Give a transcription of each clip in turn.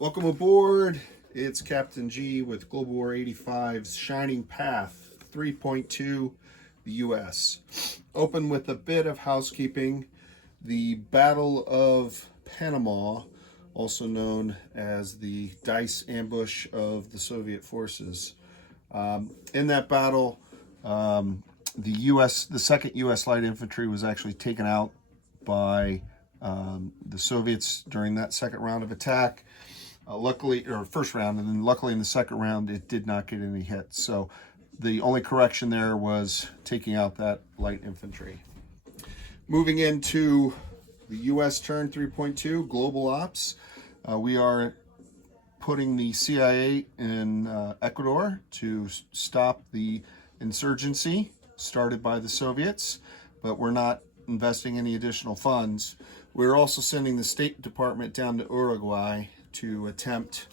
Welcome aboard. It's Captain G with Global War 85's Shining Path 3.2, the U.S. Open with a bit of housekeeping. The Battle of Panama, also known as the Dice Ambush of the Soviet forces. In that battle, the Second U.S. Light Infantry was actually taken out by the Soviets during that second round of attack. Luckily, or first round, and then luckily in the second round, it did not get any hits. So the only correction there was taking out that light infantry. Moving into the U.S. turn 3.2, Global Ops. We are putting the CIA in Ecuador to stop the insurgency started by the Soviets, but we're not investing any additional funds. We're also sending the State Department down to Uruguay to attempt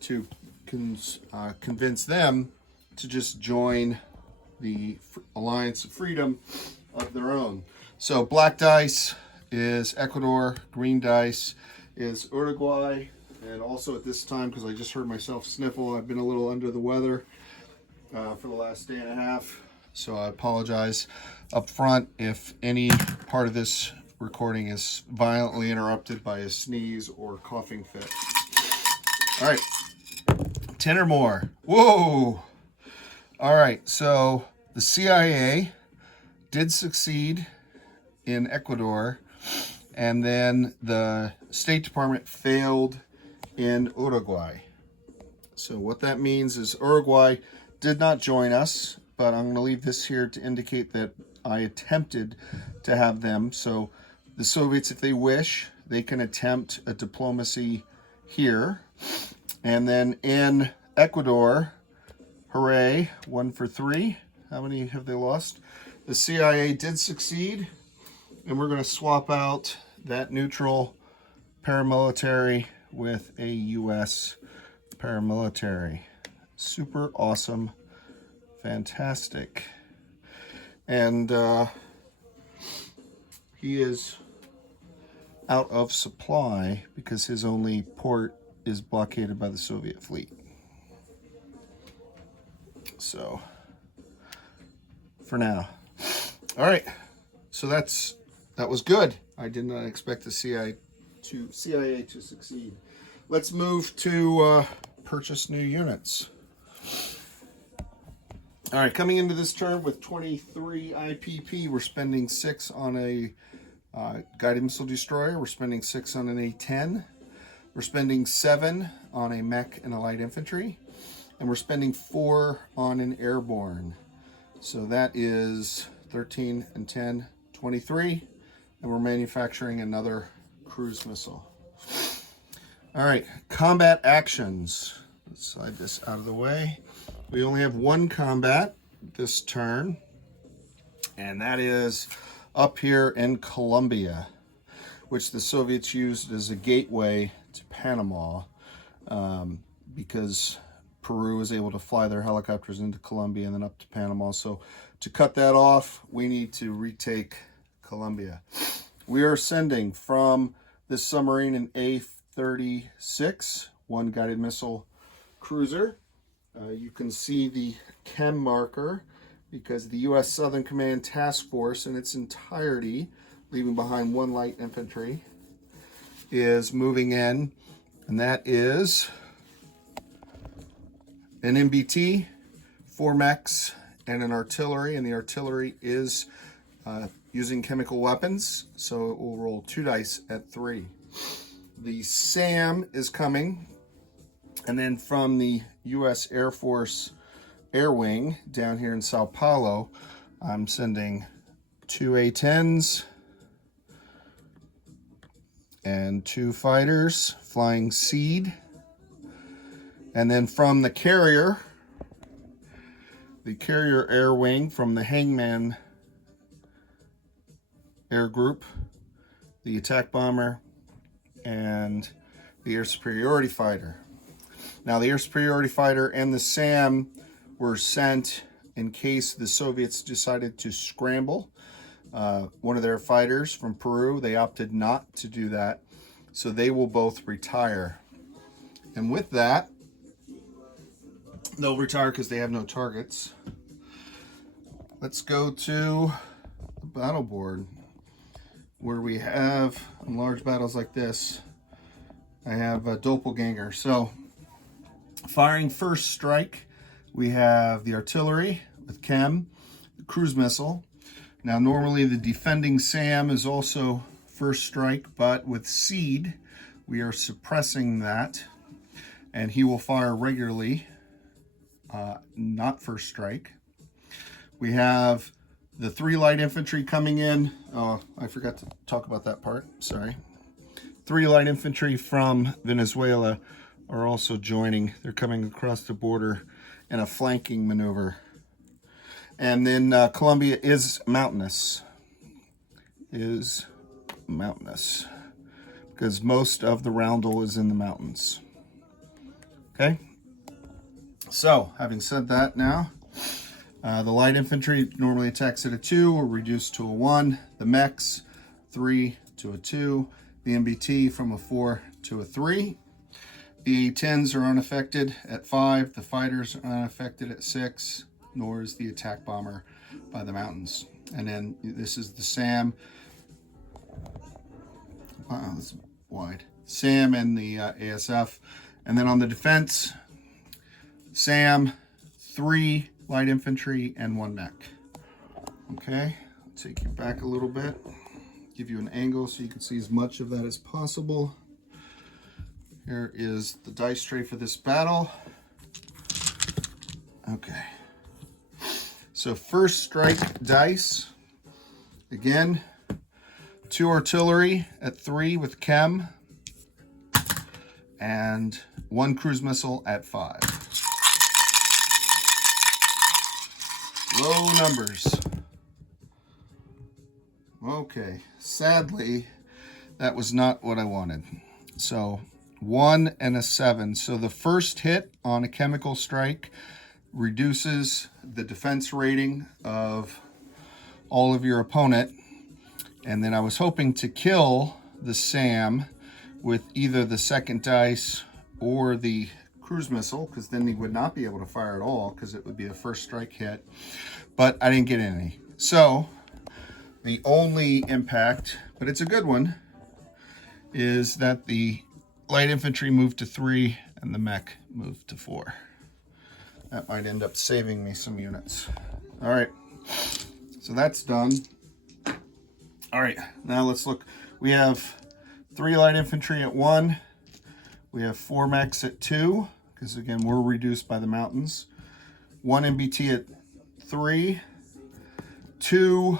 to convince them to just join the Alliance of Freedom of their own. So black dice is Ecuador, green dice is Uruguay, and also at this time, because I just heard myself sniffle, I've been a little under the weather for the last day and a half, so I apologize up front if any part of this recording is violently interrupted by a sneeze or coughing fit. All right, 10 or more. Whoa! All right, so the CIA did succeed in Ecuador, and then the State Department failed in Uruguay. So what that means is Uruguay did not join us, but I'm going to leave this here to indicate that I attempted to have them. So the Soviets, if they wish, they can attempt a diplomacy here. And then in Ecuador, hooray, 1 for 3. How many have they lost? The CIA did succeed, and we're going to swap out that neutral paramilitary with a U.S. paramilitary. Super awesome, fantastic. And he is out of supply because his only port is blockaded by the Soviet fleet. So, for now. All right. So that was good. I did not expect the CIA to succeed. Let's move to purchase new units. All right, coming into this turn with 23 IPP, we're spending 6 on a guided missile destroyer. We're spending 6 on an A-10. We're spending 7 on a mech and a light infantry. And we're spending 4 on an airborne. So that is 13 and 10, 23. And we're manufacturing another cruise missile. All right, combat actions. Let's slide this out of the way. We only have one combat this turn, and that is up here in Colombia, which the Soviets used as a gateway to Panama, because Peru was able to fly their helicopters into Colombia and then up to Panama. So to cut that off, we need to retake Colombia. We are sending from this submarine an A-36, one guided missile cruiser. You can see the chem marker because the U.S. Southern Command Task Force in its entirety, leaving behind one light infantry, is moving in, and that is an MBT, 4 mechs, and an artillery, and the artillery is using chemical weapons, so it will roll 2 dice at 3. The SAM is coming, and then from the U.S. Air Force Air Wing down here in Sao Paulo, I'm sending 2 A-10s and 2 fighters flying Seed. And then from the carrier air wing from the Hangman Air Group, the attack bomber, and the air superiority fighter. Now, the air superiority fighter and the SAM were sent in case the Soviets decided to scramble one of their fighters from Peru. They opted not to do that, so they will both retire. And with that, they'll retire because they have no targets. Let's go to the battle board, where we have, in large battles like this, I have a doppelganger. So firing first strike, we have the artillery with chem, the cruise missile. Now normally the defending SAM is also first strike, but with seed we are suppressing that, and he will fire regularly, not first strike. We have the 3 light infantry coming in. Oh, I forgot to talk about that part. Sorry. 3 light infantry from Venezuela are also joining. They're coming across the border in a flanking maneuver. And then Colombia is mountainous. Because most of the roundel is in the mountains. Okay? So, having said that now, the light infantry normally attacks at a 2 or reduced to a 1. The mechs, 3 to a 2. The MBT from a 4 to a 3. The A-10s are unaffected at 5. The fighters are unaffected at 6. Nor is the attack bomber by the mountains. And then this is the SAM. Wow, this is wide. SAM and the ASF. And then on the defense, SAM, 3 light infantry, and 1 mech. Okay, I'll take you back a little bit, give you an angle so you can see as much of that as possible. Here is the dice tray for this battle. Okay, so first strike dice, again, 2 artillery at 3 with chem, and 1 cruise missile at 5. Low numbers. Okay, sadly, that was not what I wanted. So 1 and a 7. So the first hit on a chemical strike reduces the defense rating of all of your opponent. And then I was hoping to kill the SAM with either the second dice or the cruise missile, because then he would not be able to fire at all because it would be a first strike hit, but I didn't get any. So the only impact, but it's a good one, is that the light infantry moved to 3 and the mech moved to 4. That might end up saving me some units. All right, so that's done. All right, now let's look. We have 3 light infantry at 1. We have 4 mechs at 2, because again, we're reduced by the mountains. 1 MBT at 3. 2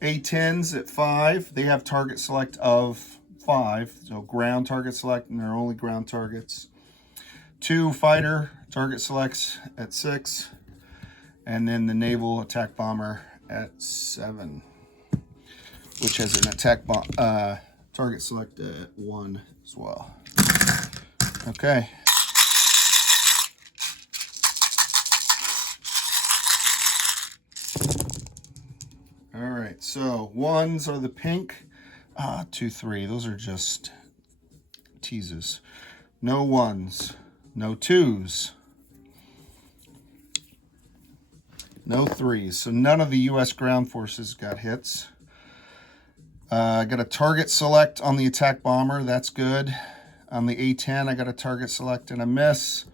A-10s at 5. They have target select of 5, so ground target select, and they're only ground targets. 2 fighter target selects at 6. And then the naval attack bomber at 7, which has an attack target select at 1 as well. Okay. All right, so 1s are the pink. 2, 3, those are just teases. No 1s, no 2s, no 3s. So none of the U.S. ground forces got hits. I got a target select on the attack bomber. That's good. On the A-10, I got a target select and a miss.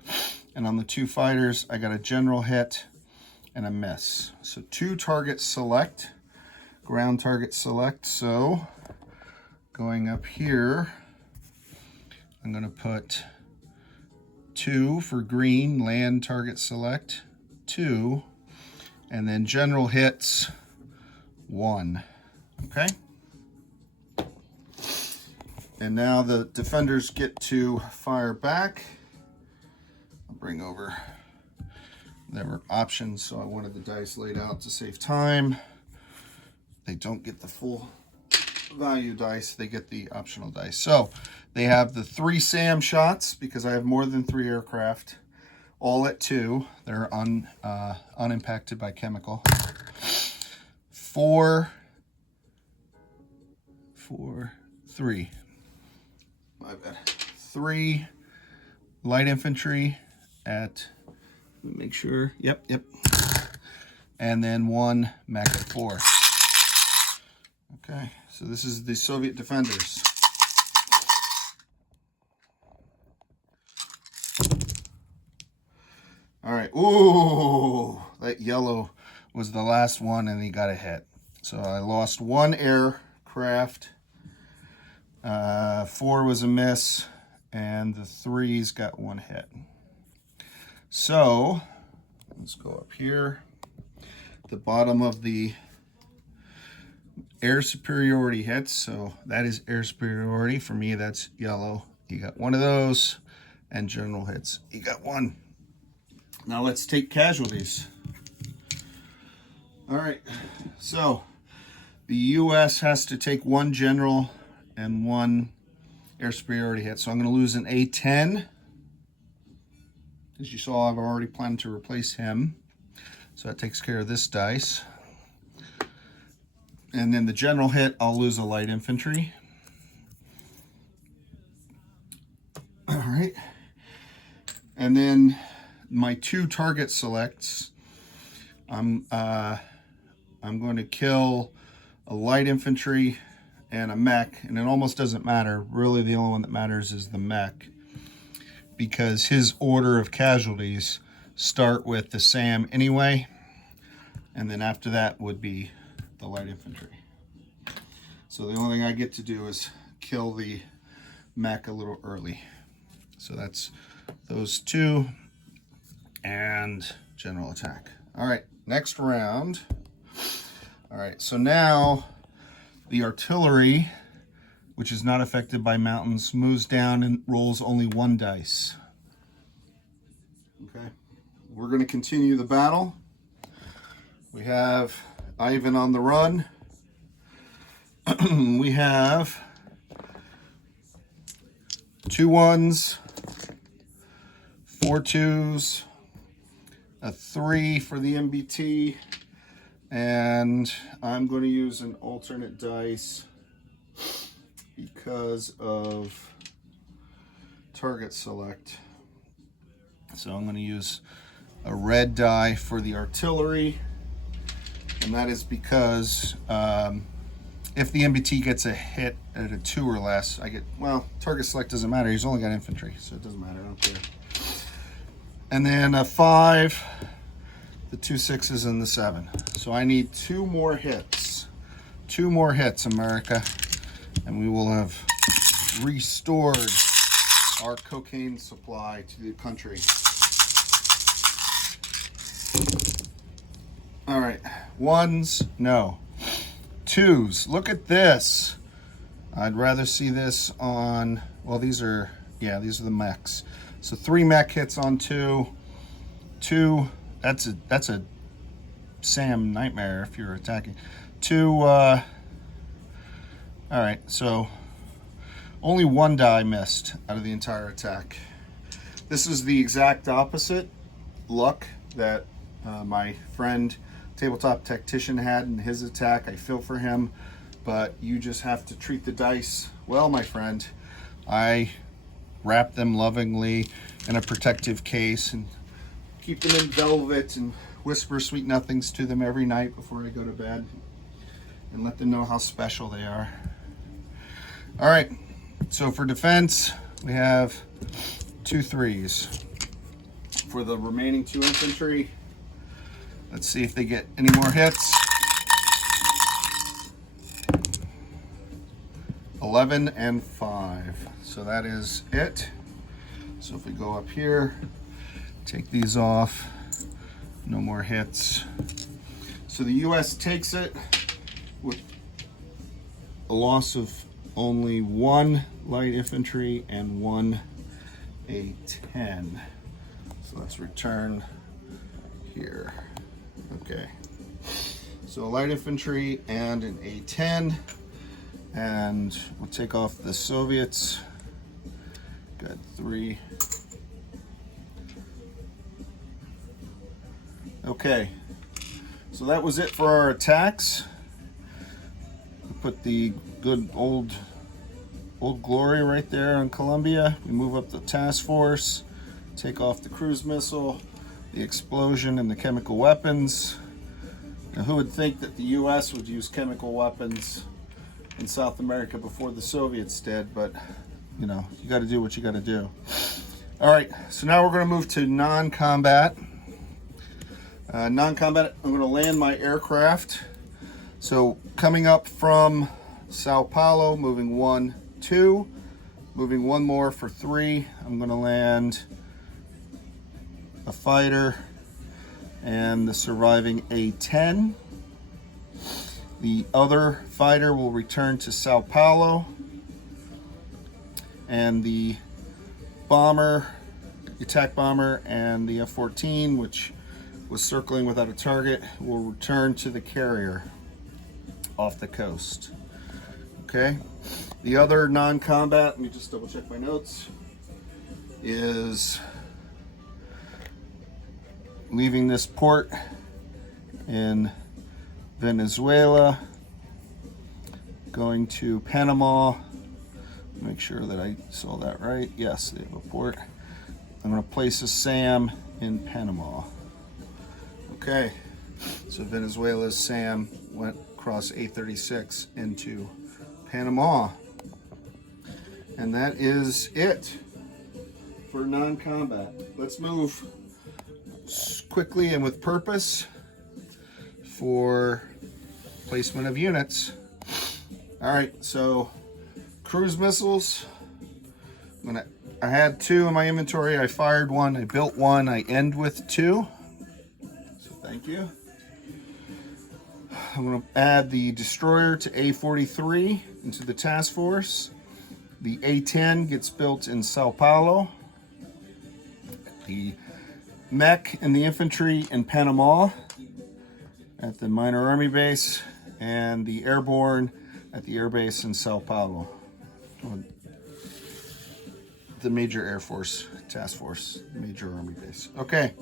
And on the 2 fighters, I got a general hit and a miss. So 2 target select, ground target select. So going up here, I'm going to put 2 for green, land target select, 2, and then general hits, 1. Okay? And now the defenders get to fire back. I'll bring over, there were options, so I wanted the dice laid out to save time. They don't get the full value dice, they get the optional dice. So they have the 3 SAM shots, because I have more than 3 aircraft, all at 2. They're unimpacted by chemical. 4, 3. My bad. 3 light infantry at, make sure, yep. And then 1 mech at 4. Okay, so this is the Soviet defenders. All right, ooh, that yellow was the last one and he got a hit. So I lost 1 aircraft, 4 was a miss, and the 3s got 1 hit. So let's go up here. The bottom of the air superiority hits, so that is air superiority. For me, that's yellow. You got 1 of those, and general hits. You got 1. Now let's take casualties. All right, so the U.S. has to take 1 general and 1 air superiority hit. So I'm going to lose an A-10. As you saw, I've already planned to replace him. So that takes care of this dice. And then the general hit, I'll lose a light infantry. All right. And then my 2 target selects, I'm going to kill a light infantry and a mech, and it almost doesn't matter. Really, the only one that matters is the mech, because his order of casualties start with the SAM anyway, and then after that would be the light infantry. So the only thing I get to do is kill the mech a little early. So that's those 2 and general attack. All right, next round. All right, so now the artillery, which is not affected by mountains, moves down and rolls only 1 dice. Okay, we're going to continue the battle. We have Ivan on the run. We have 2 1s, 4 2s, a 3 for the MBT, and I'm going to use an alternate dice because of target select. So I'm going to use a red die for the artillery, and that is because if the MBT gets a hit at a 2 or less, I get, well, target select doesn't matter. He's only got infantry, so it doesn't matter. I don't care. And then a 5, the 2 6s, and the 7. So I need 2 more hits. 2 more hits, America, and we will have restored our cocaine supply to the country. All right, 1s, no. 2s, look at this. I'd rather see this on, well, these are the mechs. So 3 mech hits on 2. 2, that's a SAM nightmare if you're attacking. 2, all right, so only 1 die missed out of the entire attack. This is the exact opposite luck that my friend Tabletop Tactician had in his attack. I feel for him, but you just have to treat the dice well, my friend. I wrap them lovingly in a protective case and keep them in velvet and whisper sweet nothings to them every night before I go to bed and let them know how special they are. All right, so for defense, we have 2 3s. For the remaining 2 infantry, let's see if they get any more hits. 11 and 5. So that is it. So if we go up here, take these off, no more hits. So the US takes it with a loss of only 1 light infantry and 1 A-10. So let's return here. Okay, so light infantry and an A-10, and we'll take off the Soviets. Got 3. Okay, so that was it for our attacks. We put the good old glory right there in Colombia. We move up the task force. take off the cruise missile, the explosion, and the chemical weapons. Now, who would think that the U.S. would use chemical weapons in South America before the Soviets did? But, you know, you got to do what you got to do. All right, so now we're going to move to non-combat. Non-combat, I'm going to land my aircraft. So coming up from Sao Paulo, moving 1, 2, moving one more for 3. I'm going to land a fighter and the surviving A-10. The other fighter will return to Sao Paulo, and the bomber, the attack bomber, and the F-14, which was circling without a target, will return to the carrier off the coast. Okay. The other non-combat, let me just double check my notes, is leaving this port in Venezuela, going to Panama. Make sure that I saw that right. Yes, they have a port. I'm going to place a SAM in Panama. Okay, so Venezuela's SAM went across A36 into Panama. And that is it for non-combat. Let's move quickly and with purpose for placement of units. All right, so cruise missiles. I had 2 in my inventory. I fired 1, I built 1, I end with 2. So thank you. I'm going to add the destroyer to A43 into the task force. The A-10 gets built in Sao Paulo. The mech and the infantry in Panama at the minor army base, and the airborne at the air base in Sao Paulo. The major Air Force task force, major army base. Okay,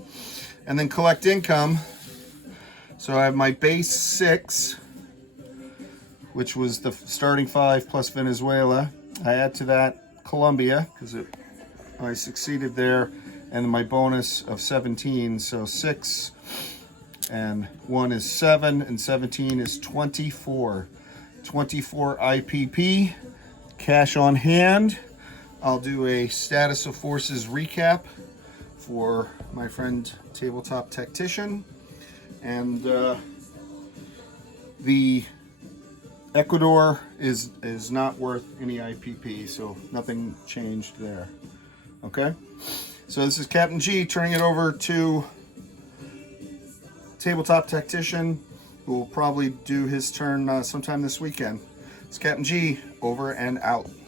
and then collect income. So I have my base 6, which was the starting 5 plus Venezuela. I add to that Colombia because I succeeded there, and my bonus of 17. So 6 and 1 is 7, and 17 is 24. 24 IPP, cash on hand. I'll do a status of forces recap for my friend Tabletop Tactician. And the Ecuador is not worth any IPP, so nothing changed there. Okay, so this is Captain G turning it over to Tabletop Tactician, who will probably do his turn sometime this weekend. It's Captain G, over and out.